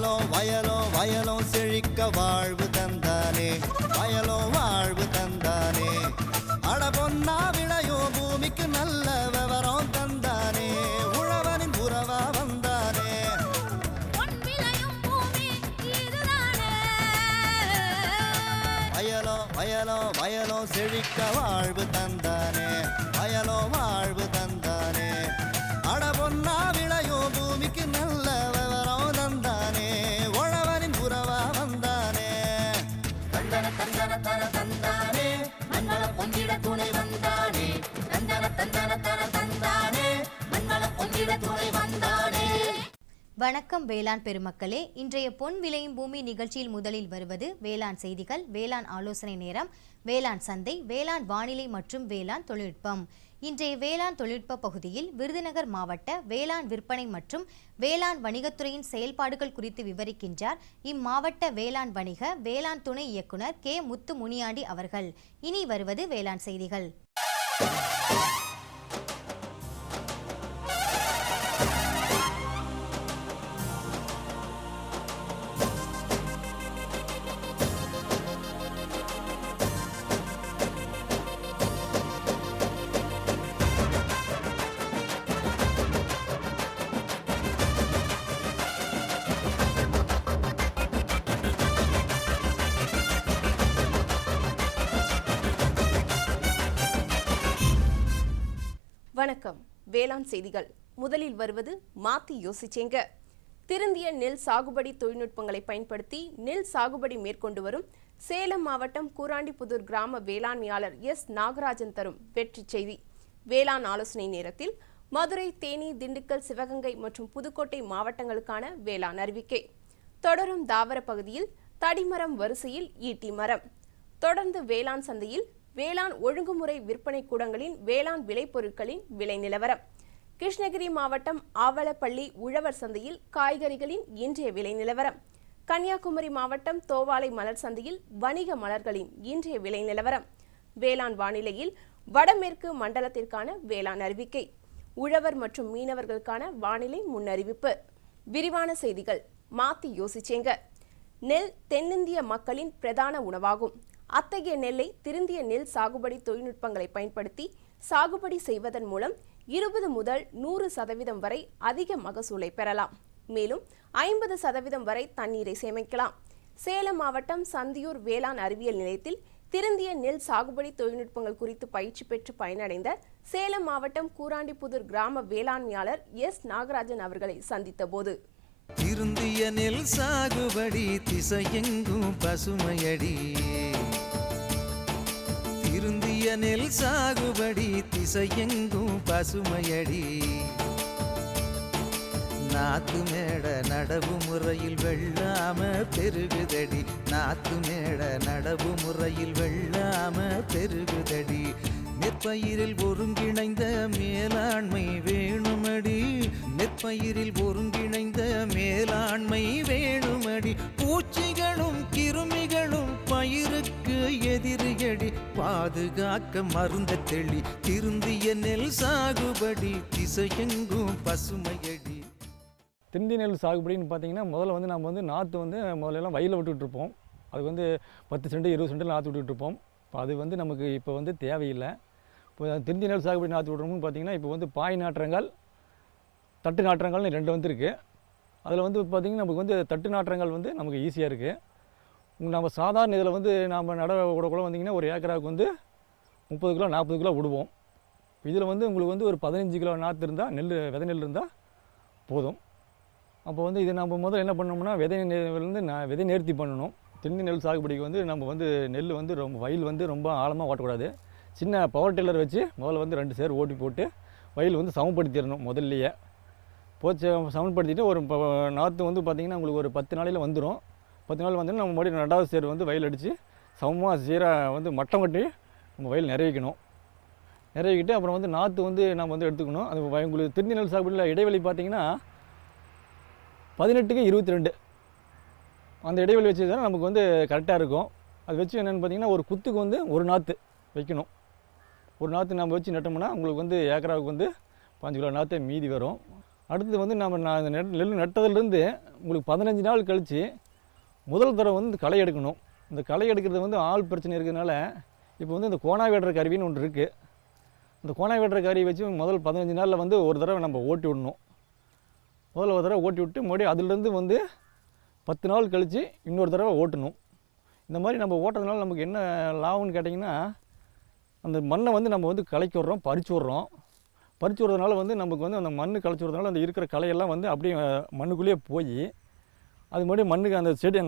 வயலும் செழிக்க வாழ்வு தந்தானே, வயலும் வாழ்வு தந்தானே. அட பொன்னா விளையும் பூமிக்கு நல்ல விவரம் தந்தானே, உழவனின் உறவா வந்தானே. வயலும் செழிக்க வாழ்வு தந்தானே, வயலும் வாழ்வு தந்தானே. அட பொன்னா விளையும் பூமிக்கு நல்ல விவரம் தந்தானே, உழவனின் உறவா வந்தானே. தந்தன தந்தன தர தந்தானே, மண்வள பொங்கிட துணை வந்தானே. தந்தன தந்தன தர தந்தானே, மண்வள பொங்கிட துணை வந்தானே. வணக்கம் வேளாண் பெருமக்களே, இன்றைய பொன் விளையும் பூமி நிகழ்ச்சியில் முதலில் வருவது வேளாண் செய்திகள், வேளாண் ஆலோசனை நேரம், வேளாண் சந்தை, வேளாண் வானிலை மற்றும் வேளாண் தொழில்நுட்பம். இன்றைய வேளாண் தொழில்நுட்ப பகுதியில் விருதுநகர் மாவட்ட வேளாண் விற்பனை மற்றும் வேளாண் வணிகத்துறையின் செயல்பாடுகள் குறித்து விவரிக்கின்றார் இம்மாவட்ட வேளாண் வணிக வேளாண் துணை இயக்குனர் கே முத்து முனியாண்டி அவர்கள். இனி வருவது வேளாண் செய்திகள். வணக்கம். வேளாண் செய்திகள். முதலில் வருவது மாத்தி யோசிச்சேங்க. திருந்திய நெல் சாகுபடி தொழில்நுட்பங்களை பயன்படுத்தி நெல் சாகுபடி மேற்கொண்டு வரும் சேலம் மாவட்டம் கூராண்டிபுதூர் கிராம வேளாண்மையாளர் எஸ் நாகராஜன் தரும் வெற்றி செய்தி. வேளாண் ஆலோசனை நேரத்தில் மதுரை, தேனி, திண்டுக்கல், சிவகங்கை மற்றும் புதுக்கோட்டை மாவட்டங்களுக்கான வேளாண் அறிவிக்கை. தொடரும் தாவர பகுதியில் தடிமரம் வரிசையில் ஈட்டி மரம். தொடர்ந்து வேளாண் சந்தையில் வேளாண் ஒழுங்குமுறை விற்பனை கூடங்களின் வேளாண் விளைபொருட்களின் விலை நிலவரம். கிருஷ்ணகிரி மாவட்டம் ஆவலப்பள்ளி உழவர் சந்தையில் காய்கறிகளின் இன்றைய விலை நிலவரம். கன்னியாகுமரி மாவட்டம் தோவாளை மலர் சந்தையில் வணிக மலர்களின் இன்றைய விலை நிலவரம். வேளாண் வானிலையில் வடமேற்கு மண்டலத்திற்கான வேளாண் அறிவிக்கை. உழவர் மற்றும் மீனவர்களுக்கான வானிலை முன்னறிவிப்பு. விரிவான செய்திகள். மாத்தி யோசிச்சேங்க. நெல் தென்னிந்திய மக்களின் பிரதான உணவாகும். அத்தகைய நெல்லை திருந்திய நெல் சாகுபடி தொழில்நுட்பங்களை பயன்படுத்தி சாகுபடி செய்வதன் மூலம் 20 முதல் 100% வரை அதிக மகசூலை பெறலாம். மேலும் 50% வரை தண்ணீரை சேமிக்கலாம். சேலம் மாவட்டம் சந்தியூர் வேளாண் அறிவியல் நிலையத்தில் திருந்திய நெல் சாகுபடி தொழில்நுட்பங்கள் குறித்து பயிற்சி பெற்று பயனடைந்த சேலம் மாவட்டம் கூராண்டிபுதூர் கிராம வேளாண்மையாளர் எஸ் நாகராஜன் அவர்களை சந்தித்த போது, திருந்திய நெல் சாகுபடி திசையெங்கும் பசுமையடி, திருந்திய நெல் சாகுபடி திசையெங்கும் பசுமையடி, நாத்து மேட நடவு முறையில் வெள்ளாம பெருகுதடி, நாத்து மேட நடவு முறையில் வெள்ளாம பெருகுதடி, நெற்பயிரில் ஒருங்கிணைந்த மேலாண்மை வேணுமடி, நெற்பயிரில் ஒருங்கிணைந்த மேலாண்மை வேணுமடி, பூச்சிகளும் கிருமிகளும் பயிருக்கு எதிரியடி, பாதுகாக்க மருந்த தெளி, திருந்திய நெல் சாகுபடி திசையெங்கும் பசுமையடி. திருந்திய நெல் சாகுபடின்னு பார்த்தீங்கன்னா முதல்ல நம்ம நாற்று முதல்லலாம் வயலில் விட்டுட்ருப்போம். அது 10 சென்ட் 20 சென்டில் நாற்று விட்டுட்ருப்போம். இப்போ அது நமக்கு இப்போ தேவையில்லை. இப்போ திருந்திய நெல் சாகுபடி நாற்று விட்றோம்னு பார்த்தீங்கன்னா இப்போ பாய் நாற்றங்கள், தட்டு நாற்றங்கள்னு 2 வந்துருக்கு. அதில் பார்த்திங்கன்னா நமக்கு தட்டு நாற்றங்கள் நமக்கு ஈஸியாக இருக்குது. நம்ம சாதாரண இதில் நம்ம நட கூட வந்திங்கன்னா ஒரு ஏக்கராவுக்கு 30 கிலோ 40 கிலோ விடுவோம். இதில் உங்களுக்கு ஒரு 15 கிலோ நாற்று இருந்தால் விதை நெல் இருந்தால் போதும். அப்போ இது நம்ம முதல்ல என்ன பண்ணோம்னா விதை நேர்த்தி பண்ணணும். திருந்திய நெல் சாகுபடிக்கு நம்ம நெல் ரொம்ப வயல் ரொம்ப ஆழமாக ஓட்டக்கூடாது. சின்ன பவர் டில்லர் வச்சு முதல்ல 2 சேர் ஓட்டி போட்டு வயல் சமப்படுத்திடணும். முதல்லையே சமப்படுத்திட்டு ஒரு நாற்று பார்த்திங்கன்னா உங்களுக்கு ஒரு 10 நாளையில் வந்துடும். 10 நாள் நம்ம மறுபடியும் 2வது சேர் வயல் அடித்து சமமாக சீராக மட்டம் கட்டி நம்ம வயல் நிறைவிக்கணும். நிறைவிக்கிட்டு அப்புறம் நாற்று நம்ம எடுத்துக்கணும். அது உங்களுக்கு திருந்திய நெல் சாகுபடியில் இடைவெளி பார்த்திங்கன்னா 18க்கு 22 அந்த இடைவெளி வச்சு தான் நமக்கு கரெக்டாக இருக்கும். அது வச்சு என்னென்னு பார்த்திங்கன்னா ஒரு குத்துக்கு ஒரு நாற்று வைக்கணும். ஒரு நாற்று நம்ம வச்சு நட்டோம்னா உங்களுக்கு ஏக்கராவுக்கு 5 கிலோ நாற்று மீதி வரும். அடுத்து வந்து நான் இந்த நெல் நட்டதுலேருந்து உங்களுக்கு 15 நாள் கழித்து முதல் தடவை வந்து களை எடுக்கணும். இந்த களை எடுக்கிறது வந்து ஆள் பிரச்சனை இருக்கிறதுனால இப்போ வந்து இந்த கோணா வெட்டுற கருவின்னு ஒன்று இருக்குது. இந்த கோணா வெட்டுற கருவி வச்சு முதல் 15 நாளில் வந்து ஒரு தடவை நம்ம ஓட்டி விடணும். முதல்ல ஒரு தடவை ஓட்டி விட்டு மறுபடியும் அதுலேருந்து வந்து 10 நாள் கழித்து இன்னொரு தடவை ஓட்டணும். இந்த மாதிரி நம்ம ஓட்டுறதுனால நமக்கு என்ன லாபம்னு கேட்டிங்கன்னா, அந்த மண்ணை வந்து நம்ம வந்து களைக்கி விட்றோம், பறித்து விட்றோம். பறித்து விட்றதுனால வந்து நமக்கு வந்து அந்த மண் களைச்சி விட்றதுனால அந்த இருக்கிற களையெல்லாம் வந்து அப்படியே மண்ணுக்குள்ளேயே போய் அது மறுபடியும் மண்ணுக்கு அந்த செடி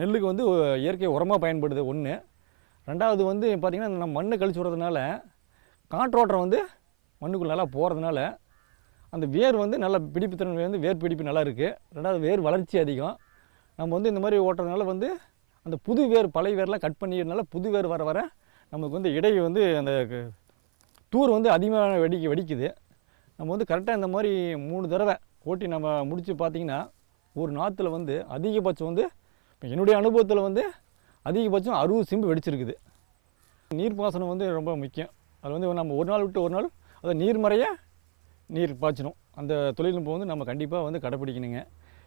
நெல்லுக்கு வந்து இயற்கை உரமாக பயன்படுது ஒன்று. ரெண்டாவது வந்து பார்த்திங்கன்னா நம்ம மண்ணை கழிச்சு விட்றதுனால காற்றோட்டம் வந்து மண்ணுக்குள்ளே நல்லா போகிறதுனால அந்த வேர் வந்து நல்ல பிடிப்புத்தன்மை வந்து வேர் பிடிப்பு நல்லா இருக்குது. ரெண்டாவது வேர் வளர்ச்சி அதிகம். நம்ம வந்து இந்த மாதிரி ஓட்டுறதுனால வந்து அந்த புது வேர் பழைய வேர்லாம் கட் பண்ணிடுறதுனால புது வேர் வர வர நமக்கு வந்து இடை வந்து அந்த தூர் வந்து அதிகமாக வெடிக்குது. நம்ம வந்து கரெக்டாக இந்த மாதிரி 3 தடவை ஓட்டி நம்ம முடித்து பார்த்திங்கன்னா ஒரு நாற்றுல வந்து அதிகபட்சம் வந்து இப்போ என்னுடைய அனுபவத்தில் வந்து அதிகபட்சம் 60 சிம்பு வெடிச்சிருக்குது. நீர்ப்பாசனம் வந்து ரொம்ப முக்கியம். அது வந்து நம்ம ஒரு நாள் விட்டு ஒரு நாள் அதை நீர்மறைய நீர் பாய்ச்சணும். அந்த தொழில்நுட்பம் வந்து நம்ம கண்டிப்பாக வந்து கடைப்பிடிக்கணுங்க.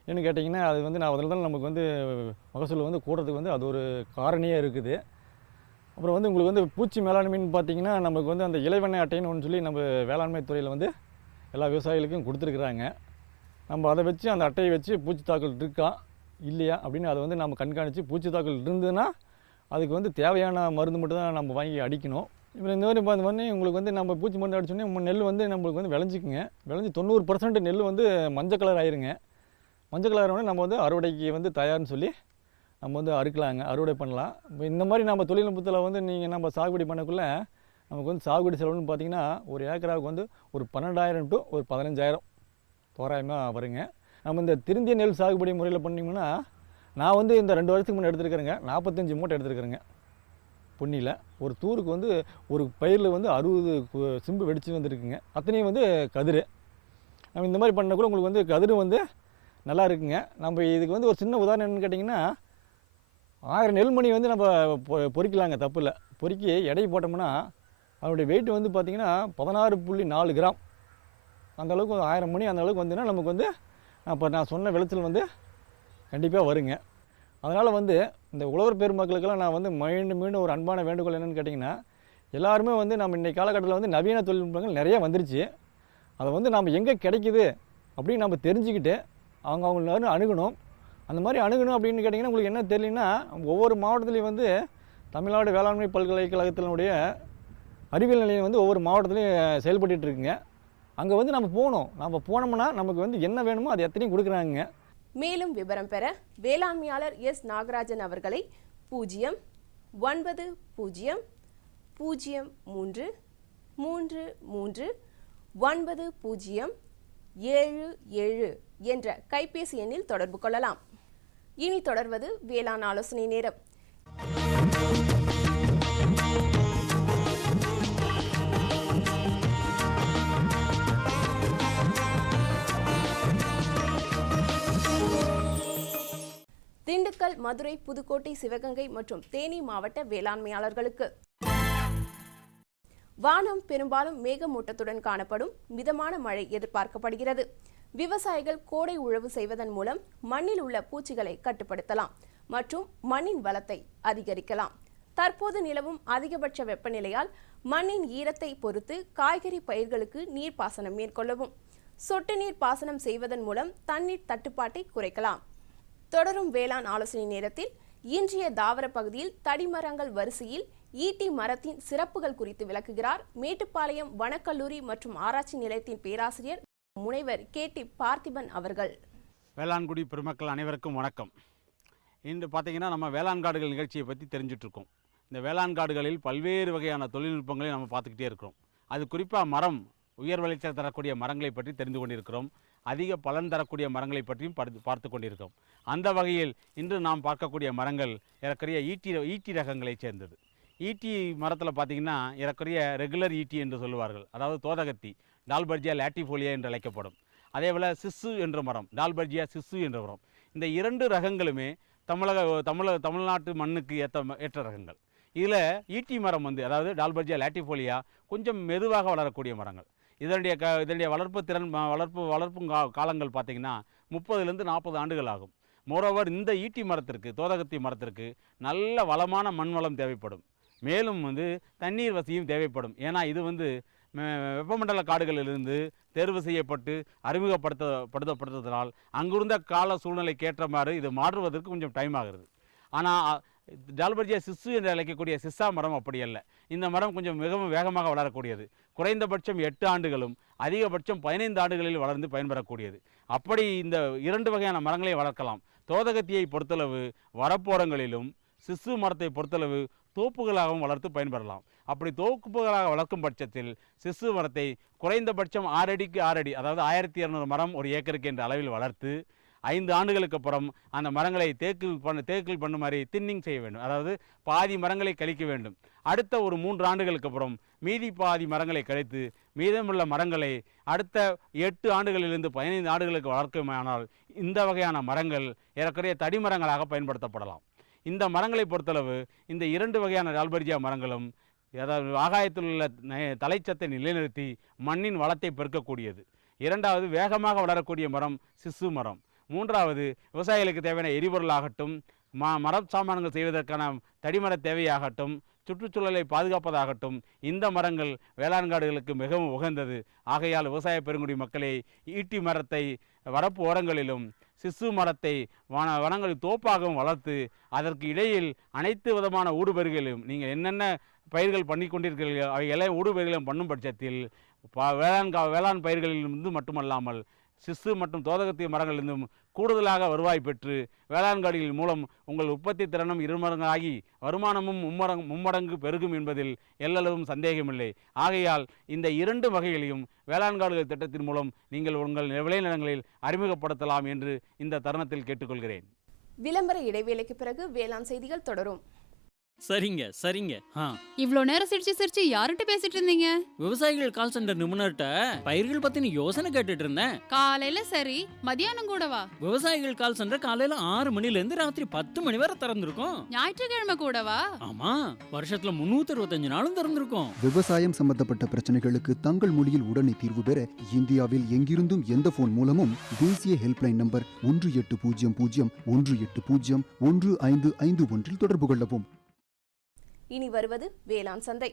ஏன்னு கேட்டிங்கன்னா அது வந்து நான் அதில் தான் நமக்கு வந்து மகசூல் வந்து கூடுறதுக்கு வந்து அது ஒரு காரணியாக இருக்குது. அப்புறம் வந்து உங்களுக்கு வந்து பூச்சி மேலாண்மைன்னு பார்த்திங்கன்னா நமக்கு வந்து அந்த இலைவெண்ணெய் அட்டைன்னு ஒன்று சொல்லி நம்ம வேளாண்மை துறையில் வந்து எல்லா விவசாயிகளுக்கும் கொடுத்துருக்குறாங்க. நம்ம அதை வச்சு அந்த அட்டையை வச்சு பூச்சி தாக்கல் இருக்கா இல்லையா அப்படின்னு அதை வந்து நம்ம கண்காணித்து பூச்சி தாக்கல் இருந்ததுன்னா அதுக்கு வந்து தேவையான மருந்து மட்டும் தான் நம்ம வாங்கி அடிக்கணும். இப்போ இந்த மாதிரி உங்களுக்கு வந்து நம்ம பூச்சி மருந்து அடிச்சோடனே நெல் வந்து நம்மளுக்கு வந்து விளைஞ்சிக்குங்க. விளைஞ்சி 90% நெல் வந்து மஞ்சள் கலர் ஆயிருங்க. மஞ்சள் கலர் வந்து நம்ம வந்து அறுவடைக்கு வந்து தயார்னு சொல்லி நம்ம வந்து அறுக்கலாங்க, அறுவடை பண்ணலாம். இப்போ இந்த மாதிரி நம்ம தொழில்நுட்பத்தில் வந்து நீங்கள் நம்ம சாகுபடி பண்ணக்குள்ளே நமக்கு வந்து சாகுபடி செலவுன்னு பார்த்திங்கன்னா ஒரு ஏக்கராவுக்கு வந்து ஒரு 12,000 டு ஒரு 15,000 தோராயமாக வருங்க. நம்ம இந்த திருந்திய நெல் சாகுபடி முறையில் பண்ணிங்கன்னா நான் வந்து இந்த 2 வருஷத்துக்கு முன்னே எடுத்துருக்கிறேங்க 45 மூட்டை எடுத்துருக்கிறேங்க. பொன்னியில் ஒரு தூருக்கு வந்து ஒரு பயிரில் வந்து 60 சிம்பு வெடிச்சு வந்துருக்குங்க. அத்தனையும் வந்து கதிர். நம்ம இந்த மாதிரி பண்ணக்குள்ள உங்களுக்கு வந்து கதிர் வந்து நல்லா இருக்குங்க. நம்ம இதுக்கு வந்து ஒரு சின்ன உதாரணம் என்னன்னு கேட்டிங்கன்னா 1000 நெல்மணி வந்து நம்ம பொறிக்கலாங்க, தப்பு இல்லை. பொறுக்கி எடை போட்டோம்னா அதனுடைய வெயிட் வந்து பார்த்திங்கன்னா 16.4 கிராம். அந்தளவுக்கு 1000 மணி அந்தளவுக்கு வந்துன்னா நமக்கு வந்து இப்போ நான் சொன்ன விளைச்சல் வந்து கண்டிப்பாக வருங்க. அதனால் வந்து இந்த உழவர் பெருமக்களுக்கெல்லாம் நான் வந்து மீண்டும் ஒரு அன்பான வேண்டுகோள் என்னென்னு கேட்டிங்கன்னா, எல்லாருமே வந்து நம்ம இன்றைக்கி காலகட்டத்தில் வந்து நவீன தொழில்நுட்பங்கள் நிறையா வந்துருச்சு. அதை வந்து நம்ம எங்கே கிடைக்குது அப்படின்னு நம்ம தெரிஞ்சுக்கிட்டு அவங்கள அணுகணும். அந்த மாதிரி அணுகணும் அப்படின்னு கேட்டிங்கன்னா உங்களுக்கு என்ன தெரியலன்னா, ஒவ்வொரு மாவட்டத்துலேயும் வந்து தமிழ்நாடு வேளாண்மை பல்கலைக்கழகத்தினுடைய அறிவியல் நிலையம் வந்து ஒவ்வொரு மாவட்டத்துலேயும் செயல்பட்டு இருக்குங்க. அங்கே வந்து நம்ம போகணும். நம்ம போனோம்னா நமக்கு வந்து என்ன வேணுமோ அது எத்தனையும் கொடுக்குறாங்க. மேலும் விவரம் பெற வேளாண்மையாளர் எஸ். நாகராஜன் அவர்களை 09033339077 என்ற கைபேசி எண்ணில் தொடர்பு கொள்ளலாம். இனி தொடர்வது வேளாண் ஆலோசனை நேரம். திண்டுக்கல், மதுரை, புதுக்கோட்டை, சிவகங்கை மற்றும் தேனி மாவட்ட வேளாண்மையாளர்களுக்கு வானம் பெரும்பாலும் மேகமூட்டத்துடன் காணப்படும். மிதமான மழை எதிர்பார்க்கப்படுகிறது. விவசாயிகள் கோடை உழவு செய்வதன் மூலம் மண்ணில் உள்ள பூச்சிகளை கட்டுப்படுத்தலாம் மற்றும் மண்ணின் வளத்தை அதிகரிக்கலாம். தற்போது நிலவும் அதிகபட்ச வெப்பநிலையால் மண்ணின் ஈரத்தை பொறுத்து காய்கறி பயிர்களுக்கு நீர்ப்பாசனம் மேற்கொள்ளவும். சொட்டு நீர் பாசனம் செய்வதன் மூலம் தண்ணீர் தட்டுப்பாட்டை குறைக்கலாம். தொடரும் வேளாண் ஆலோசனை நேரத்தில் இன்றைய தாவர பகுதியில் தடிமரங்கள் வரிசையில் ஈட்டி மரத்தின் சிறப்புகள் குறித்து விளக்குகிறார் மேட்டுப்பாளையம் வனக்கல்லூரி மற்றும் ஆராய்ச்சி நிலையத்தின் பேராசிரியர் முனைவர் கே.டி. பார்த்திபன் அவர்கள். வேளாண்குடி பெருமக்கள் அனைவருக்கும் வணக்கம். இன்று பார்த்தீங்கன்னா நம்ம வேளாண் காடுகள் நிகழ்ச்சியை பற்றி தெரிஞ்சுட்டு இருக்கோம். இந்த வேளாண் காடுகளில் பல்வேறு வகையான தொழில்நுட்பங்களை நம்ம பார்த்துக்கிட்டே இருக்கிறோம். அது குறிப்பாக மரம் உயர் விளைச்சல் தரக்கூடிய மரங்களை பற்றி தெரிந்து கொண்டிருக்கிறோம். அதிக பலன் தரக்கூடிய மரங்களை பற்றியும் பார்த்து கொண்டிருக்கிறோம். அந்த வகையில் இன்று நாம் பார்க்கக்கூடிய மரங்கள் ஏறக்குறைய ஈட்டி ரகங்களைச் சேர்ந்தது. ஈட்டி மரத்தில் பார்த்திங்கன்னா ஏறக்குறைய ரெகுலர் ஈட்டி என்று சொல்லுவார்கள், அதாவது தோதகத்தி, டால்பர்ஜியா லாட்டிஃபோலியா என்று அழைக்கப்படும். அதேபோல் சிசு என்ற மரம், டால்பர்ஜியா சிசு என்ற மரம். இந்த 2 ரகங்களுமே தமிழ்நாட்டு மண்ணுக்கு ஏற்ற ரகங்கள். இதில் ஈட்டி மரம் வந்து அதாவது டால்பர்ஜியா லாட்டிஃபோலியா கொஞ்சம் மெதுவாக வளரக்கூடிய மரங்கள். இதனுடைய வளர்ப்பு திறன் வளர்ப்பும் காலங்கள் பார்த்திங்கன்னா 30லேருந்து 40 ஆண்டுகள் ஆகும். மோரோவர் இந்த ஈட்டி மரத்திற்கு, தோதகத்தி மரத்திற்கு நல்ல வளமான மண் வளம் தேவைப்படும். மேலும் தண்ணீர் வசதியும் தேவைப்படும். ஏன்னா இது வெப்பமண்டல காடுகளிலிருந்து தேர்வு செய்யப்பட்டு அறிமுகப்படுத்தப்படுவதனால் அங்கிருந்த கால சூழ்நிலைக்கு ஏற்றமாறு இது மாற்றுவதற்கு கொஞ்சம் டைம் ஆகிறது. ஆனால் டால்பர்ஜியா சிசு என்று அழைக்கக்கூடிய சிஸ்ஸா மரம் அப்படி அல்ல. இந்த மரம் கொஞ்சம் மிகவும் வேகமாக வளரக்கூடியது. குறைந்தபட்சம் 8 ஆண்டுகளும் அதிகபட்சம் 15 ஆண்டுகளில் வளர்ந்து பயன்பெறக்கூடியது. அப்படி இந்த 2 வகையான மரங்களை வளர்க்கலாம். தோதகத்தியை பொறுத்தளவு வரப்போரங்களிலும், சிசு மரத்தை பொறுத்தளவு தோப்புகளாகவும் வளர்த்து பயன்பெறலாம். அப்படி தோப்புகளாக வளர்க்கும் பட்சத்தில் சிசு மரத்தை குறைந்தபட்சம் 6 அடிக்கு 6 அடி, அதாவது 1200 மரம் ஒரு ஏக்கருக்கு என்ற அளவில் வளர்த்து 5 ஆண்டுகளுக்கு அப்புறம் அந்த மரங்களை தேக்கில் பண்ணுமாறி தின்னிங் செய்ய வேண்டும். அதாவது பாதி மரங்களை கழிக்க வேண்டும். அடுத்த ஒரு 3 ஆண்டுகளுக்கு அப்புறம் மீதி பாதி மரங்களை கழித்து மீதமுள்ள மரங்களை அடுத்த 8 ஆண்டுகளிலிருந்து 15 ஆண்டுகளுக்கு வளர்க்குமானால் இந்த வகையான மரங்கள் ஏறக்குறைய தடிமரங்களாக பயன்படுத்தப்படலாம். இந்த மரங்களை பொறுத்தளவு இந்த 2 வகையான டால்பர்ஜியா மரங்களும் அதாவது ஆகாயத்தில் உள்ள தலைச்சத்தை நிலைநிறுத்தி மண்ணின் வளத்தை பெருக்கக்கூடியது. 2வது வேகமாக வளரக்கூடிய மரம் சிசு மரம். 3வது விவசாயிகளுக்கு தேவையான எரிபொருளாகட்டும், மர சாமான்கள் செய்வதற்கான தடிமர தேவையாகட்டும், சுற்றுச்சூழலை பாதுகாப்பதாகட்டும் இந்த மரங்கள் வேளாண் காடுகளுக்கு மிகவும் உகந்தது. ஆகையால் விவசாய பெருங்குடி மக்களே, ஈட்டி மரத்தை வரப்பு ஓரங்களிலும் சிசு மரத்தை வனங்களில் தோப்பாகவும் வளர்த்து அதற்கு இடையில் அனைத்து விதமான ஊடுபயிர்களையும் நீங்கள் என்னென்ன பயிர்கள் பண்ணி கொண்டிருக்கிறீர்கள் அவை எல்லாம் ஊடுபயிர்களும் பண்ணும் பட்சத்தில் வேளாண் பயிர்களிலிருந்து மட்டுமல்லாமல் சிசு மற்றும் தோதகத்திய மரங்களிலிருந்தும் கூடுதலாக வருவாய் பெற்று வேளாண் காடுகளின் மூலம் உங்கள் உற்பத்தி திறனும் 2 மடங்காகி வருமானமும் மும்மடங்கு பெருகும் என்பதில் எல்லளவும் சந்தேகமில்லை. ஆகையால் இந்த 2 வகைகளையும் வேளாண் காடுகள் திட்டத்தின் மூலம் நீங்கள் உங்கள் விளைநிலங்களில் அறிமுகப்படுத்தலாம் என்று இந்த தருணத்தில் கேட்டுக்கொள்கிறேன். விளம்பர இடைவேளைக்கு பிறகு வேளாண் செய்திகள் தொடரும். சரிங்க சரிங்க. இவ்ளோ நேரம் சிரிச்சு யார்கிட்ட பேசிட்டு இருந்தீங்க? விவசாயிகள் கால் சென்டர் நிபுணர்கிட்ட பயிர்கள் பத்தின யோசனை கேட்டுட்டு இருந்தேன். காலையில சரி, மதியானம் கூடவா? விவசாயிகள் கால் சென்டர் காலையில 6 மணில இருந்து ராத்திரி 10 மணி வரை திறந்திருக்கும். ஞாயிற்றுக்கிழமை கூடவா? ஆமா, வருஷத்துல 365 நாளும் திறந்திருக்கும். விவசாயம் சம்பந்தப்பட்ட பிரச்சனைகளுக்கு தங்கள் மொழியில் உடனே தீர்வு பெற இந்தியாவில் எங்கிருந்தும் எந்த போன் மூலமும் தேசிய ஹெல்ப்லைன் நம்பர் 1800-180-1551 தொடர்பு கொள்ளவும். இனி வருவது வேளாண் சந்தை.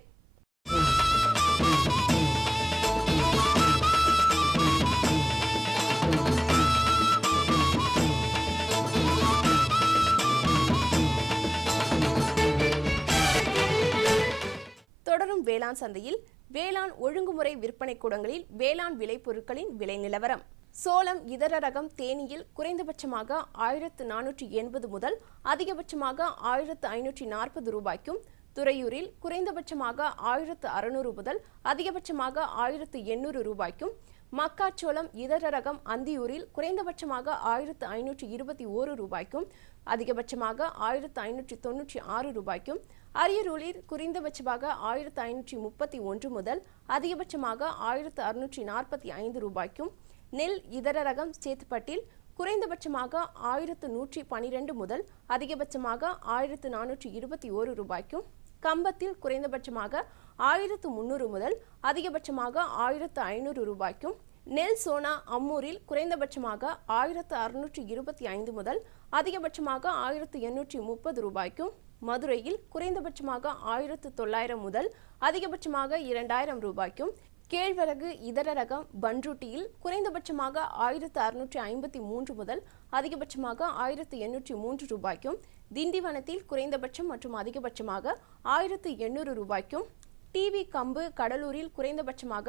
தொடரும் வேளாண் சந்தையில் வேளாண் ஒழுங்குமுறை விற்பனை கூடங்களில் வேளாண் விளைபொருட்களின் விலை நிலவரம். சோளம் இதர ரகம் தேனியில் குறைந்தபட்சமாக 1480 முதல் அதிகபட்சமாக 1540 ரூபாய்க்கும், துறையூரில் குறைந்தபட்சமாக 1600 முதல் அதிகபட்சமாக 1800 ரூபாய்க்கும், மக்காச்சோளம் இதர ரகம் அந்தியூரில் குறைந்தபட்சமாக 1521 ரூபாய்க்கும் அதிகபட்சமாக 1596 ரூபாய்க்கும், அரியலூரில் குறைந்தபட்சமாக 1531 முதல் அதிகபட்சமாக 1645 ரூபாய்க்கும், நெல் இதர ரகம் சேத்துப்பட்டில் குறைந்தபட்சமாக 1112 முதல் அதிகபட்சமாக 1421 ரூபாய்க்கும், கம்பத்தில் குறைந்தபட்சமாக 1300 முதல் அதிகபட்சமாக 1500 ரூபாய்க்கும், நெல் சோனா அம்மூரில் குறைந்தபட்சமாக 1625 முதல் அதிகபட்சமாக 1830 ரூபாய்க்கும், மதுரையில் குறைந்தபட்சமாக 1900 முதல் அதிகபட்சமாக 2000 ரூபாய்க்கும், கேழ்வரகு இதர ரகம் பன்ருட்டியில் குறைந்தபட்சமாக 1653 முதல் அதிகபட்சமாக 1803 ரூபாய்க்கும், திண்டிவனத்தில் குறைந்தபட்சம் மற்றும் அதிகபட்சமாக 1800 ரூபாய்க்கும், டிவி கம்பு கடலூரில் குறைந்தபட்சமாக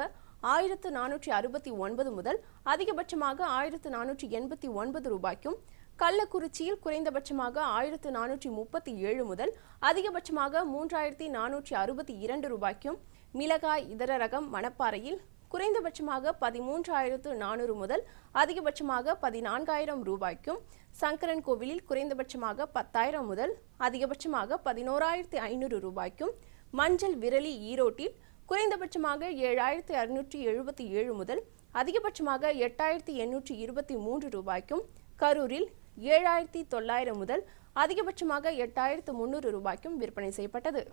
1469 முதல் அதிகபட்சமாக 1489 ரூபாய்க்கும், கள்ளக்குறிச்சியில் குறைந்தபட்சமாக 1437 முதல் அதிகபட்சமாக 3462 ரூபாய்க்கும், மிளகாய் இதர ரகம் மணப்பாறையில் குறைந்தபட்சமாக 13400 முதல் அதிகபட்சமாக 14000 ரூபாய்க்கும், சங்கரன் கோவிலில் குறைந்தபட்சமாக 10000 முதல் அதிகபட்சமாக 11500 ரூபாய்க்கும், மஞ்சள் விரலி ஈரோட்டில் குறைந்தபட்சமாக 7677 முதல் அதிகபட்சமாக 8823 ரூபாய்க்கும், கரூரில் 7900 முதல் அதிகபட்சமாக 8300 ரூபாய்க்கும் விற்பனை செய்யப்பட்டது.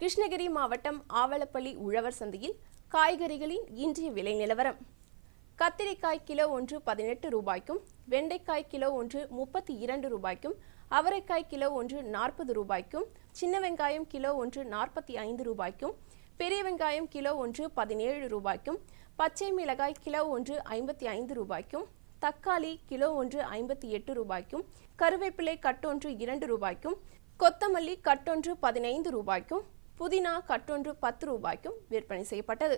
கிருஷ்ணகிரி மாவட்டம் ஆவலப்பள்ளி உழவர் சந்தையில் காய்கறிகளின் இன்றைய விலை நிலவரம். கத்திரிக்காய் கிலோ ஒன்று 18 ரூபாய்க்கும், வெண்டைக்காய் கிலோ ஒன்று 32 ரூபாய்க்கும், அவரைக்காய் கிலோ ஒன்று 40 ரூபாய்க்கும், சின்ன வெங்காயம் கிலோ ஒன்று 45 ரூபாய்க்கும், பெரிய வெங்காயம் கிலோ ஒன்று 17 ரூபாய்க்கும், பச்சை மிளகாய் கிலோ ஒன்று 55 ரூபாய்க்கும், தக்காளி கிலோ ஒன்று 58 ரூபாய்க்கும், கருவேப்பிலை கட்டொன்று 2 ரூபாய்க்கும், கொத்தமல்லி கட்டொன்று 15 ரூபாய்க்கும், புதினா கட்டொன்று 10 ரூபாய்க்கும் விற்பனை செய்யப்பட்டது.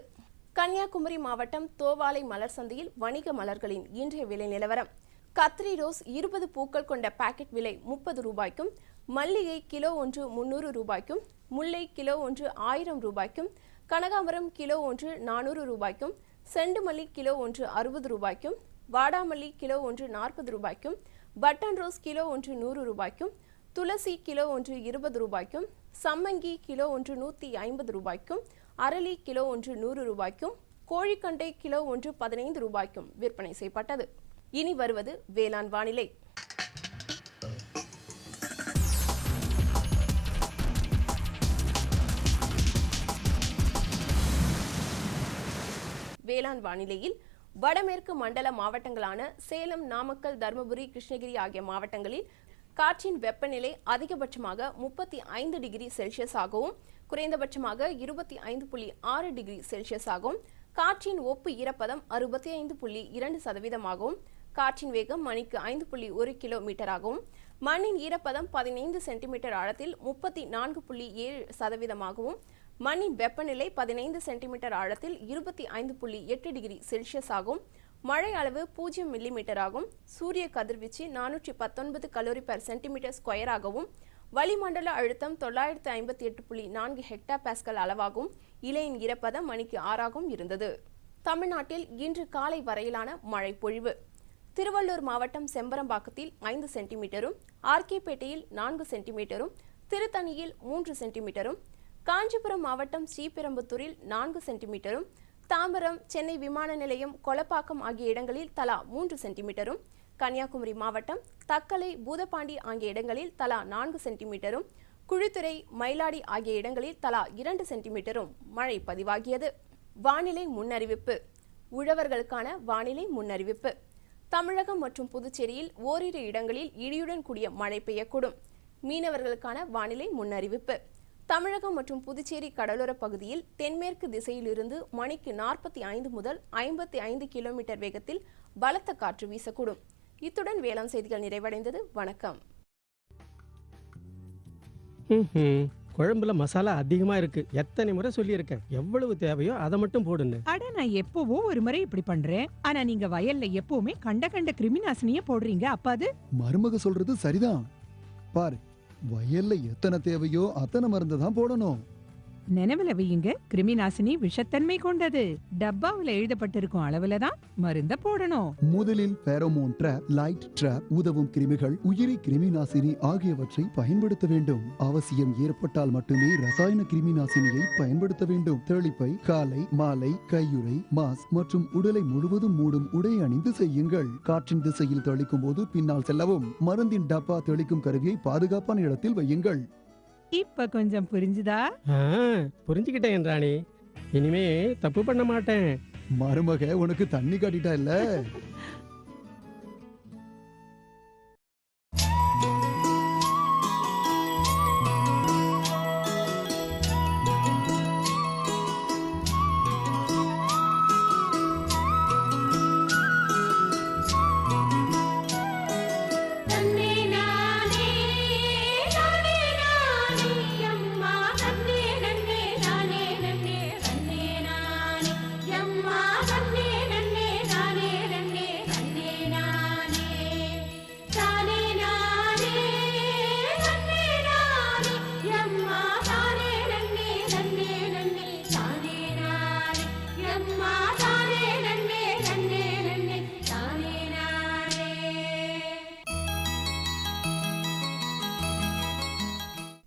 கன்னியாகுமரி மாவட்டம் தோவாளை மலர் சந்தையில் வணிக மலர்களின் இன்றைய விலை நிலவரம். கத்திரி ரோஸ் 20 பூக்கள் கொண்ட பாக்கெட் விலை 30 ரூபாய்க்கும், மல்லிகை கிலோ ஒன்று 300 ரூபாய்க்கும், முல்லை கிலோ ஒன்று 1000 ரூபாய்க்கும், கனகாம்பரம் கிலோ ஒன்று 400 ரூபாய்க்கும், செண்டுமல்லி கிலோ ஒன்று 60 ரூபாய்க்கும், வாடாமல்லி கிலோ ஒன்று 40 ரூபாய்க்கும், பட்டன் ரோஸ் கிலோ ஒன்று 100 ரூபாய்க்கும், துளசி கிலோ ஒன்று 20 ரூபாய்க்கும், சம்மங்கி கிலோ ஒன்று 150 ரூபாய்க்கும், அரளி கிலோ ஒன்று 100 ரூபாய்க்கும், கோழிக்கண்டை கிலோ ஒன்று 15 ரூபாய்க்கும் விற்பனை செய்யப்பட்டது. இனி வருவது வேளாண் வானிலை. வேளாண் வானிலையில் வடமேற்கு மண்டல மாவட்டங்களான சேலம், நாமக்கல், தருமபுரி, கிருஷ்ணகிரி ஆகிய மாவட்டங்களில் காற்றின் வெப்பநிலை அதிகபட்சமாக 35 டிகிரி செல்சியஸ் ஆகவும், குறைந்தபட்சமாக 25.6 டிகிரி செல்சியஸ் ஆகவும், காற்றின் ஒப்பு ஈரப்பதம் 65.2%ஆகவும், காற்றின் வேகம் மணிக்கு 5.1 கிலோமீட்டராகவும், மண்ணின் ஈரப்பதம் 15 சென்டிமீட்டர் ஆழத்தில் 34.7%ஆகவும், மண்ணின் வெப்பநிலை 15 சென்டிமீட்டர் ஆழத்தில் 25.8 டிகிரி செல்சியஸ் ஆகும், மழை அளவு 0 மில்லிமீட்டராகும், சூரிய கதிர்வீச்சு 419 கலோரி பெர் சென்டிமீட்டர் ஸ்கொயராகவும், வளிமண்டல அழுத்தம் 958.4 ஹெக்டா பாஸ்கல் அளவாகவும், இலையின் ஈரப்பதம் மணிக்கு 6ஆகவும் இருந்தது. தமிழ்நாட்டில் இன்று காலை வரையிலான மழை பொழிவு. திருவள்ளூர் மாவட்டம் செம்பரம்பாக்கத்தில் 5 சென்டிமீட்டரும், ஆர்கேபேட்டையில் 4 சென்டிமீட்டரும், திருத்தணியில் 3 சென்டிமீட்டரும், காஞ்சிபுரம் மாவட்டம் ஸ்ரீபெரும்புத்தூரில் 4 சென்டிமீட்டரும், தாம்பரம், சென்னை விமான நிலையம், கொலப்பாக்கம் ஆகிய இடங்களில் தலா 3 சென்டிமீட்டரும், கன்னியாகுமரி மாவட்டம் தக்கலை, பூதப்பாண்டி ஆகிய இடங்களில் தலா 4 சென்டிமீட்டரும், குழித்துறை, மயிலாடி ஆகிய இடங்களில் தலா 2 சென்டிமீட்டரும் மழை பதிவாகியது. வானிலை முன்னறிவிப்பு. உழவர்களுக்கான வானிலை முன்னறிவிப்பு. தமிழகம் மற்றும் புதுச்சேரியில் ஓரிரு இடங்களில் இடியுடன் கூடிய மழை பெய்யக்கூடும். மீனவர்களுக்கான வானிலை முன்னறிவிப்பு. தமிழகம் மற்றும் புதுச்சேரி கடலோர பகுதியில் தென்மேற்கு திசையிலிருந்து மணிக்கு 45 முதல் 55 கிலோமீட்டர் வேகத்தில் பலத்த காற்று வீசக்கூடும். இத்துடன் வேளாண் செய்திகள் நிறைவடைந்தது. வணக்கம். குழம்புல மசாலா அதிகமா இருக்கு. எத்தனை முறை சொல்லியிருக்கேன், எவ்வளவு தேவையோ அதை மட்டும் போடுன்னு. அட, நான் எப்பவோ ஒரு முறை இப்படி பண்றேன். ஆனா நீங்க வயல்ல எப்பவுமே கண்ட கிருமி நாசினிய போடுறீங்க. அப்ப அது மருமக சொல்றது சரிதான். பாரு, வயல்ல எத்தனை தேவையோ அத்தனை மருந்து தான் போடணும். நினைவுல வையுங்க, கிருமி நாசினி விஷத்தன்மை கொண்டது. டப்பாவுல எழுதப்பட்டிருக்கும் அளவுல தான் மருந்த போடணும். முதலில் ஃபெரோமோன் ட்ராப், லைட் ட்ராப், உதவும் கிருமிகள், உயிரி கிருமி நாசினி ஆகியவற்றை பயன்படுத்த வேண்டும். அவசியம் ஏற்பட்டால் மட்டுமே ரசாயன கிருமி நாசினியை பயன்படுத்த வேண்டும். தெளிப்பை காலை, மாலை, கையுறை, மாஸ்க் மற்றும் உடலை முழுவதும் மூடும் உடை அணிந்து செய்யுங்கள். காற்றின் திசையில் தெளிக்கும் போது பின்னால் செல்லவும். மருந்தின் டப்பா தெளிக்கும் கருவியை பாதுகாப்பான இடத்தில் வையுங்கள். இப்ப கொஞ்சம் புரிஞ்சுதா? புரிஞ்சுக்கிட்டேன் ராணி. இனிமே தப்பு பண்ண மாட்டேன். மருமக உனக்கு தண்ணி காட்டிட்டா இல்ல?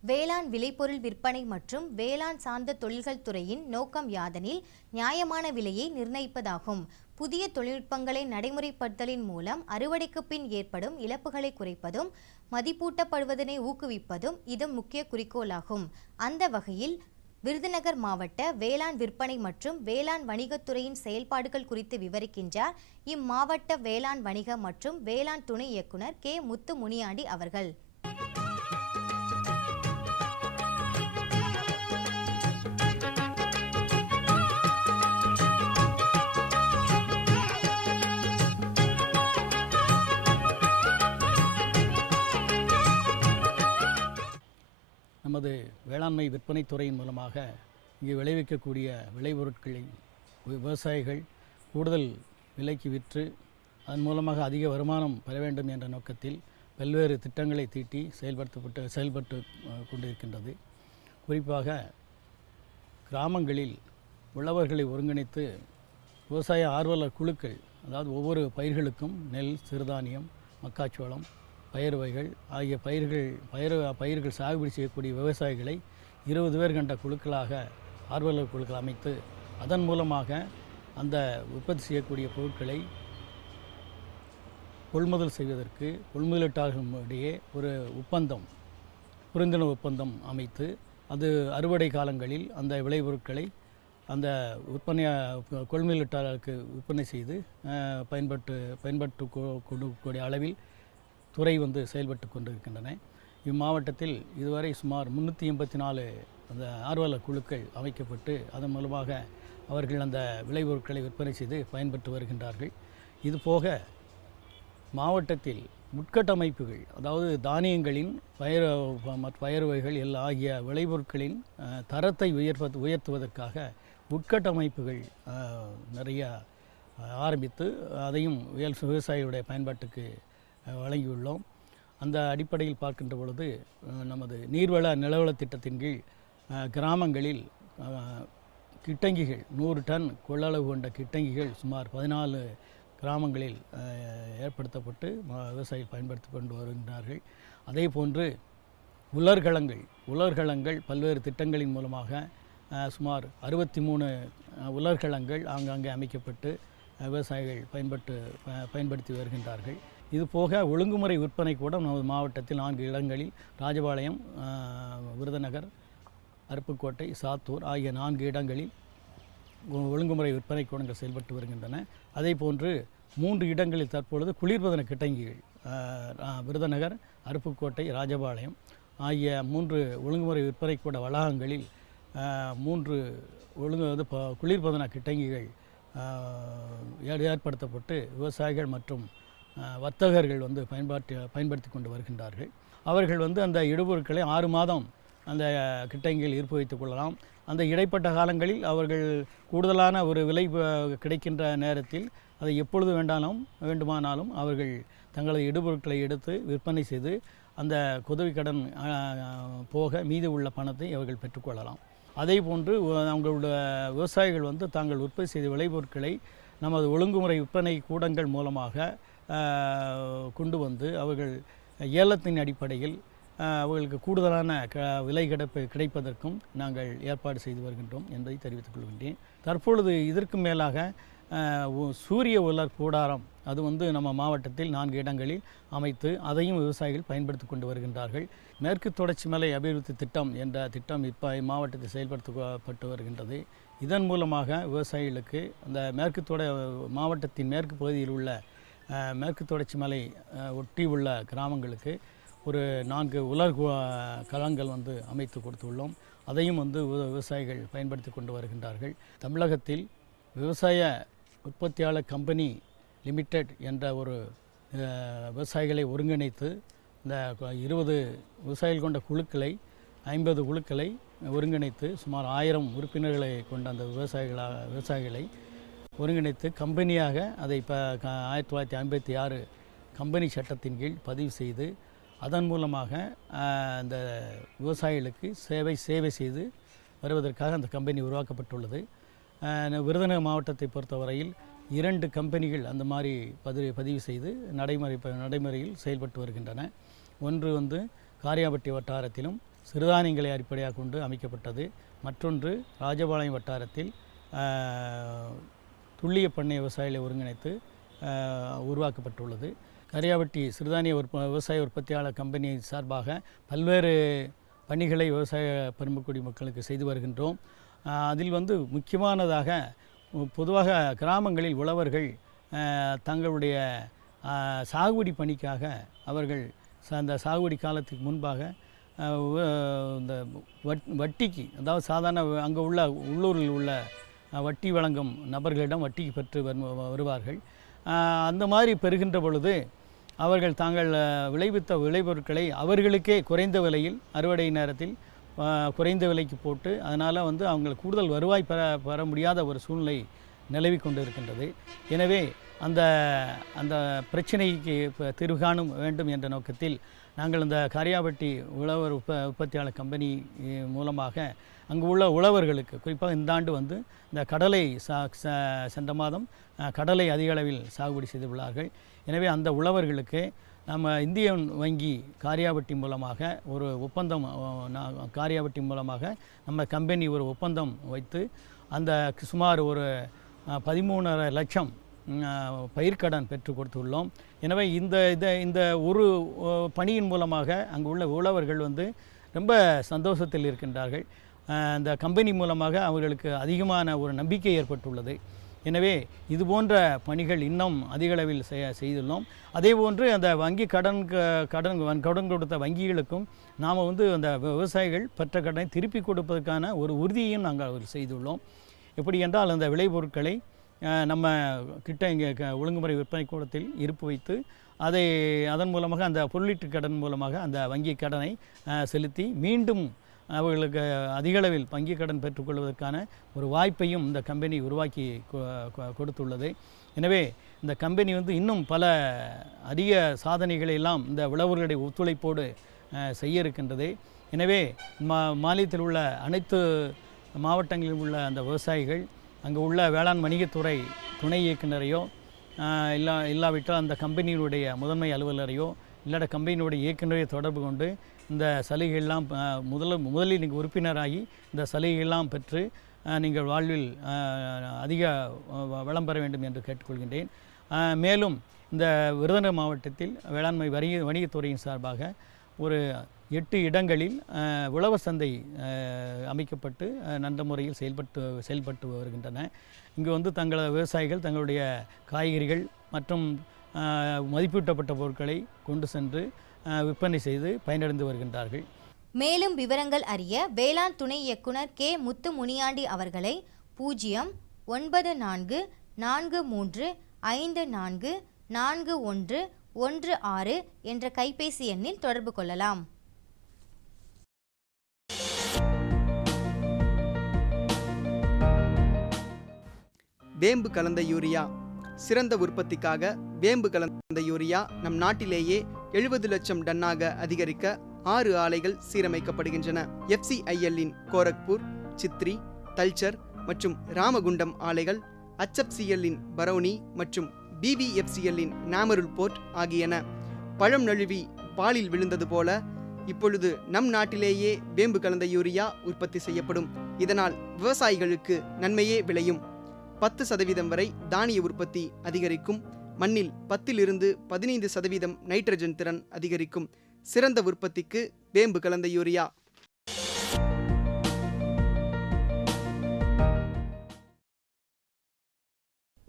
வேளாண் விளைபொருள் விற்பனை மற்றும் வேளாண் சார்ந்த தொழில்கள் துறையின் நோக்கம் யாதெனில் நியாயமான விலையை நிர்ணயிப்பதாகும். புதிய தொழில்நுட்பங்களை நடைமுறைப்படுத்தலின் மூலம் அறுவடைக்கு பின் ஏற்படும் இழப்புகளை குறைப்பதும் மதிப்பூட்டப்படுவதனை ஊக்குவிப்பதும் இது முக்கிய குறிக்கோளாகும். அந்த வகையில் விருதுநகர் மாவட்ட வேளாண் விற்பனை மற்றும் வேளாண் வணிகத்துறையின் செயல்பாடுகள் குறித்து விவரிக்கின்றார் இம்மாவட்ட வேளாண் வணிக மற்றும் வேளாண் துணை இயக்குனர் கே முத்து முனியாண்டி அவர்கள். நமது வேளாண்மை விற்பனை துறையின் மூலமாக இங்கே விளைவிக்கக்கூடிய விளைபொருட்களை விவசாயிகள் கூடுதல் விலைக்கு விற்று அதன் மூலமாக அதிக வருமானம் பெற வேண்டும் என்ற நோக்கத்தில் பல்வேறு திட்டங்களை தீட்டி செயல்பட்டு கொண்டிருக்கின்றது. குறிப்பாக கிராமங்களில் உழவர்களை ஒருங்கிணைத்து விவசாய ஆர்வலர் குழுக்கள், அதாவது ஒவ்வொரு பயிர்களுக்கும் நெல், சிறுதானியம், மக்காச்சோளம், பயிர் வகைகள் ஆகிய பயிர்கள் சாகுபடி செய்யக்கூடிய விவசாயிகளை 20 பேர் கொண்ட குழுக்களாக ஆர்வலர் குழுக்கள் அமைத்து அதன் மூலமாக அந்த உற்பத்தி செய்யக்கூடிய பொருட்களை கொள்முதல் செய்வதற்கு கொள்முதலீட்டாளர்களிடையே ஒரு புரிந்துணர்வு ஒப்பந்தம் அமைத்து அது அறுவடை காலங்களில் அந்த விளைபொருட்களை அந்த கொள்முதலீட்டாளருக்கு விற்பனை செய்து பயன்பட்டு கொடுக்கக்கூடிய அளவில் துறை செயல்பட்டு கொண்டிருக்கின்றன. இம்மாவட்டத்தில் இதுவரை சுமார் 384 அந்த ஆர்வலர் குழுக்கள் அமைக்கப்பட்டு அதன் மூலமாக அவர்கள் அந்த விளைபொருட்களை விற்பனை செய்து பயன்பெற்று வருகின்றார்கள். இதுபோக மாவட்டத்தில் உட்கட்டமைப்புகள், அதாவது தானியங்களின் பயிர் வகைகள் ஆகிய விளைபொருட்களின் தரத்தை உயர்த்துவதற்காக உட்கட்டமைப்புகள் நிறைய ஆரம்பித்து அதையும் விவசாயிகளுடைய பயன்பாட்டுக்கு வழங்கியுள்ளோம். அந்த அடிப்படையில் பார்க்கின்ற பொழுது நமது நீர்வள நிலவள திட்டத்தின் கீழ் கிராமங்களில் கிட்டங்கிகள் 100 டன் கொள்ளளவு கொண்ட கிட்டங்கிகள் சுமார் 14 கிராமங்களில் ஏற்படுத்தப்பட்டு விவசாயிகள் பயன்படுத்தி கொண்டு வருகின்றார்கள். அதே போன்று உலர்களங்கள் பல்வேறு திட்டங்களின் மூலமாக சுமார் 63 உலர்களங்கள் ஆங்காங்கே அமைக்கப்பட்டு விவசாயிகள் பயன்படுத்தி வருகின்றார்கள். இதுபோக ஒழுங்குமுறை விற்பனை கூட நமது மாவட்டத்தில் 4 இடங்களில் ராஜபாளையம், விருதுநகர், அருப்புக்கோட்டை, சாத்தூர் ஆகிய 4 இடங்களில் ஒழுங்குமுறை விற்பனை கூடங்கள் செயல்பட்டு வருகின்றன. அதே போன்று 3 இடங்களில் தற்பொழுது குளிர்பதன கிட்டங்கிகள் விருதுநகர், அருப்புக்கோட்டை, ராஜபாளையம் ஆகிய 3 ஒழுங்குமுறை விற்பனை கூட வளாகங்களில் 3 குளிர்பதன கிட்டங்கிகள் ஏற்படுத்தப்பட்டு விவசாயிகள் மற்றும் வர்த்தகர்கள் பயன்படுத்தி கொண்டு வருகின்றார்கள். அவர்கள் அந்த இடுபொருட்களை 6 மாதம் அந்த கிட்டங்கில் இருப்பு வைத்துக் கொள்ளலாம். அந்த இடைப்பட்ட காலங்களில் அவர்கள் கூடுதலான ஒரு விலை கிடைக்கின்ற நேரத்தில் அதை எப்பொழுது வேண்டுமானாலும் அவர்கள் தங்களது இடுபொருட்களை எடுத்து விற்பனை செய்து அந்த உதவி கடன் போக மீதி உள்ள பணத்தை அவர்கள் பெற்றுக்கொள்ளலாம். அதே போன்று அவங்களுடைய விவசாயிகள் தாங்கள் உற்பத்தி செய்த விளைபொருட்களை நமது ஒழுங்குமுறை விற்பனை கூடங்கள் மூலமாக கொண்டு அவர்கள் ஏலத்தின் அடிப்படையில் அவர்களுக்கு கூடுதலான விலை கிடைப்பதற்கும் நாங்கள் ஏற்பாடு செய்து வருகின்றோம் என்பதை தெரிவித்துக் கொள்கின்றேன். தற்பொழுது இதற்கு மேலாக சூரிய உலர் கூடாரம் அது நம்ம மாவட்டத்தில் 4 இடங்களில் அமைத்து அதையும் விவசாயிகள் பயன்படுத்தி கொண்டு வருகின்றார்கள். மேற்கு தொடர்ச்சி மலை அபிவிருத்தி திட்டம் என்ற திட்டம் இப்போ மாவட்டத்தில் செயல்படுத்தப்பட்டு வருகின்றது. இதன் மூலமாக விவசாயிகளுக்கு அந்த மாவட்டத்தின் மேற்கு பகுதியில் உள்ள மேற்கு தொடர்ச்சி மலை ஒட்டி உள்ள கிராமங்களுக்கு ஒரு 4 உலர் களங்கள் அமைத்து கொடுத்துள்ளோம். அதையும் விவசாயிகள் பயன்படுத்தி கொண்டு வருகின்றார்கள். தமிழகத்தில் விவசாய உற்பத்தியாளர் கம்பெனி லிமிடெட் என்ற ஒரு விவசாயிகளை ஒருங்கிணைத்து இந்த 20 விவசாயிகள் கொண்ட குழுக்களை 50 குழுக்களை ஒருங்கிணைத்து சுமார் 1000 உறுப்பினர்களை கொண்ட அந்த விவசாயிகளை ஒருங்கிணைத்து கம்பெனியாக அதை இப்போ 1956 கம்பெனி சட்டத்தின் கீழ் பதிவு செய்து அதன் மூலமாக அந்த விவசாயிகளுக்கு சேவை செய்து வருவதற்காக அந்த கம்பெனி உருவாக்கப்பட்டுள்ளது. விருதுநகர் மாவட்டத்தை பொறுத்தவரையில் 2 கம்பெனிகள் அந்த மாதிரி பதிவு செய்து நடைமுறையில் செயல்பட்டு வருகின்றன. ஒன்று காரியாபட்டி வட்டாரத்திலும் சிறுதானியங்களை அடிப்படையாக கொண்டு அமைக்கப்பட்டது. மற்றொன்று ராஜபாளையம் வட்டாரத்தில் துல்லிய பண்ணை விவசாயிகளை ஒருங்கிணைத்து உருவாக்கப்பட்டுள்ளது. கரியாபட்டி சிறுதானிய விவசாய உற்பத்தியாளர் கம்பெனி சார்பாக பணிகளை விவசாய பெரும்பகுடி மக்களுக்கு செய்து வருகின்றோம். அதில் வந்து முக்கியமானதாக பொதுவாக கிராமங்களில் உழவர்கள் தங்களுடைய சாகுபடி பணிக்காக அவர்கள் அந்த சாகுபடி காலத்துக்கு முன்பாக இந்த வட்டிக்கு, அதாவது சாதாரண அங்கே உள்ள உள்ளூரில் உள்ள வட்டி வழங்கும் நபர்களிடம் வட்டிக்கு பெற்று வருவார்கள். அந்த மாதிரி பெறுகின்ற பொழுது அவர்கள் தாங்கள் விளைவித்த விளைபொருட்களை அவர்களுக்கே குறைந்த விலையில் அறுவடை நேரத்தில் குறைந்த விலைக்கு போட்டு அதனால் வந்து அவங்க கூடுதல் வருவாய் பெற முடியாத ஒரு சூழ்நிலை நிலவி கொண்டு இருக்கின்றது. எனவே அந்த அந்த பிரச்சனைக்கு தீர்வு காண வேண்டும் என்ற நோக்கத்தில் நாங்கள் இந்த காரியாபட்டி உழவர் உற்பத்தியாளர் கம்பெனி மூலமாக அங்கு உள்ள உழவர்களுக்கு, குறிப்பாக இந்த ஆண்டு வந்து இந்த கடலை சென்ற மாதம் கடலை அதிக அளவில் சாகுபடி செய்துள்ளார்கள். எனவே அந்த உழவர்களுக்கு நம்ம இந்தியன் வங்கி காரியாபட்டி மூலமாக ஒரு ஒப்பந்தம், காரியாபட்டி மூலமாக நம்ம கம்பெனி ஒரு ஒப்பந்தம் வைத்து அந்த சுமார் ஒரு 13.5 லட்சம் பயிர்க்கடன் பெற்று கொடுத்துள்ளோம். எனவே இந்த ஒரு பணியின் மூலமாக அங்கு உள்ள உழவர்கள் வந்து ரொம்ப சந்தோஷத்தில் இருக்கின்றார்கள். அந்த கம்பெனி மூலமாக அவர்களுக்கு அதிகமான ஒரு நம்பிக்கை ஏற்பட்டுள்ளது. எனவே இது போன்ற பணிகள் இன்னும் அதிக அளவில் செய்துள்ளோம். அதே போன்று அந்த வங்கி கடன் கொடுத்த வங்கிகளுக்கும் நாம் வந்து அந்த விவசாயிகள் பெற்ற கடனை திருப்பி கொடுப்பதற்கான ஒரு உறுதியையும் நாங்கள் செய்துள்ளோம். எப்படி என்றால் அந்த விளைபொருட்களை நம்ம கிட்ட இங்கே ஒழுங்குமுறை விற்பனை கூடத்தில் இருப்பு வைத்து அதன் மூலமாக அந்த பொருளீட்டு கடன் மூலமாக அந்த வங்கி கடனை செலுத்தி மீண்டும் அவர்களுக்கு அதிகளவில் வங்கி கடன் பெற்றுக்கொள்வதற்கான ஒரு வாய்ப்பையும் இந்த கம்பெனி உருவாக்கி கொடுத்துள்ளது. எனவே இந்த கம்பெனி வந்து இன்னும் பல அதிக சாதனைகளை எல்லாம் இந்த உழவர்களுடைய ஒத்துழைப்போடு செய்ய இருக்கின்றது. எனவே மாநிலத்தில் உள்ள அனைத்து மாவட்டங்களில் உள்ள அந்த விவசாயிகள் அங்கே உள்ள வேளாண் வணிகத்துறை துணை இயக்குநரையோ இல்லாவிட்டால் அந்த கம்பெனியினுடைய முதன்மை அலுவலரையோ இல்லாத கம்பெனியுடைய இயக்குநரையோ தொடர்பு கொண்டு இந்த சலுகைகள்லாம் முதலில் நீங்கள் உறுப்பினராகி இந்த சலுகைகள்லாம் பெற்று நீங்கள் வாழ்வில் அதிக வளம் பெற வேண்டும் என்று கேட்டுக்கொள்கின்றேன். மேலும் இந்த விருதுநகர் மாவட்டத்தில் வேளாண்மை வணிகத்துறையின் சார்பாக ஒரு 8 இடங்களில் உழவர் சந்தை அமைக்கப்பட்டு நல்ல முறையில் செயல்பட்டு வருகின்றன. இங்கு வந்து விவசாயிகள் தங்களுடைய காய்கறிகள் மற்றும் மதிப்பீட்டப்பட்ட பொருட்களை கொண்டு சென்று விற்பனை செய்து பயனடைந்து வருகின்றார்கள். மேலும் விவரங்கள் அறிய வேளாண் துணை இயக்குனர் கே முத்து முனியாண்டி அவர்களை 09443544116 என்ற கைபேசி எண்ணில் தொடர்பு கொள்ளலாம். வேம்பு கலந்த யூரியா. சிறந்த உற்பத்திக்காக வேம்பு கலந்த யூரியா நம் நாட்டிலேயே 70 லட்சம் டன்னாக அதிகரிக்க 6 ஆலைகள் சீரமைக்கப்படுகின்றன. FCIL-இன் கோரக்பூர், சித்ரி, தல்ச்சர் மற்றும் ராமகுண்டம் ஆலைகள், HFCL-இன் பரௌனி மற்றும் BVFCL-இன் நாமருல் போர்ட் ஆகியன. பழம் நழுவி பாலில் விழுந்தது போல இப்பொழுது நம் நாட்டிலேயே வேம்பு கலந்த யூரியா உற்பத்தி செய்யப்படும். இதனால் விவசாயிகளுக்கு நன்மையே விளையும். 10% வரை தானிய உற்பத்தி அதிகரிக்கும். மண்ணில் 10 to 15% நைட்ரஜன் திறன் அதிகரிக்கும். சிறந்த உற்பத்திக்கு வேம்பு கலந்த யூரியா.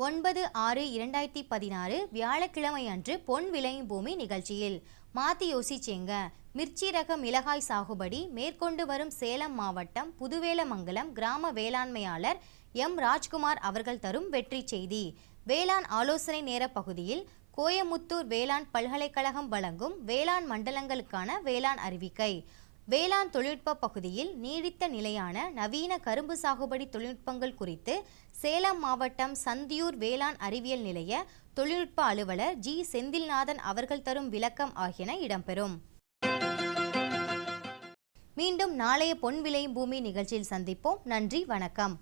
ஒன்பது 6/2016 வியாழக்கிழமை அன்று பொன் விளையும் பூமி நிகழ்ச்சியில் மாத்தி யோசிச்சேங்க. மிர்ச்சி ரக மிளகாய் சாகுபடி மேற்கொண்டு வரும் சேலம் மாவட்டம் புதுவேலமங்கலம் கிராம வேளாண்மையாளர் எம் ராஜ்குமார் அவர்கள் தரும் வெற்றி செய்தி. வேளாண் ஆலோசனை நேர பகுதியில் கோயமுத்தூர் வேளாண் பல்கலைக்கழகம் வழங்கும் வேளாண் மண்டலங்களுக்கான வேளாண் அறிவிக்கை. வேளாண் தொழில்நுட்ப பகுதியில் நீடித்த நிலையான நவீன கரும்பு சாகுபடி தொழில்நுட்பங்கள் குறித்து சேலம் மாவட்டம் சந்தியூர் வேளாண் அறிவியல் நிலைய தொழில்நுட்ப அலுவலர் ஜி செந்தில்நாதன் அவர்கள் தரும் விளக்கம் ஆகியன இடம்பெறும். மீண்டும் நாளைய பொன் விளையும் பூமி நிகழ்ச்சியில் சந்திப்போம். நன்றி, வணக்கம்.